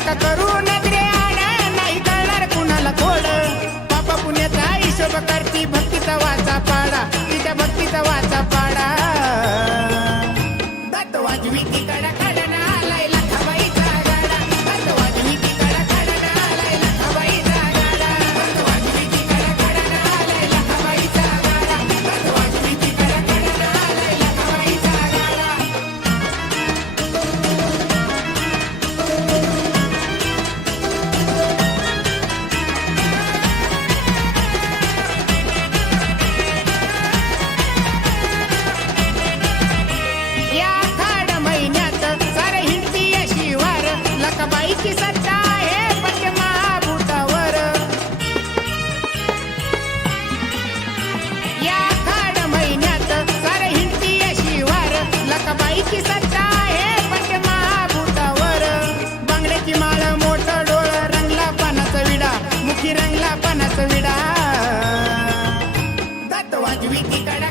नका करू नजरे आड नाही कळणार कुणाला थोड पाप पुण्याचा हिशोब करती भक्तीचा वाचा पाडा तिच्या भक्तीचा वाचा पाडा दत्त वाजवी ती कडा कडा आलाय लखाबाईचा गाडा दत्त वाजवी ती कडा कडा आलाय लखाबाईचा गाडा दत्त वाजवी ती कडा कडा आलाय लखाबाईचा गाडा दत्त वाजवी ती कडा कडा आलाय लखाबाईचा गाडा या आखाड महिन्यात सारे हिंडती अशी वार लखाबाईची सत्ता आहे पंचमहाभूतावर या आखाड महिन्यात सारे हिंडती अशी वार लखाबाईची सत्ता आहे पंचमहाभूतावर बांगड्याची माळ मोठं डोळ रंगला पानाचा विडा मुखी रंगला पानाचा विडा दत्त वाजवी ती कडा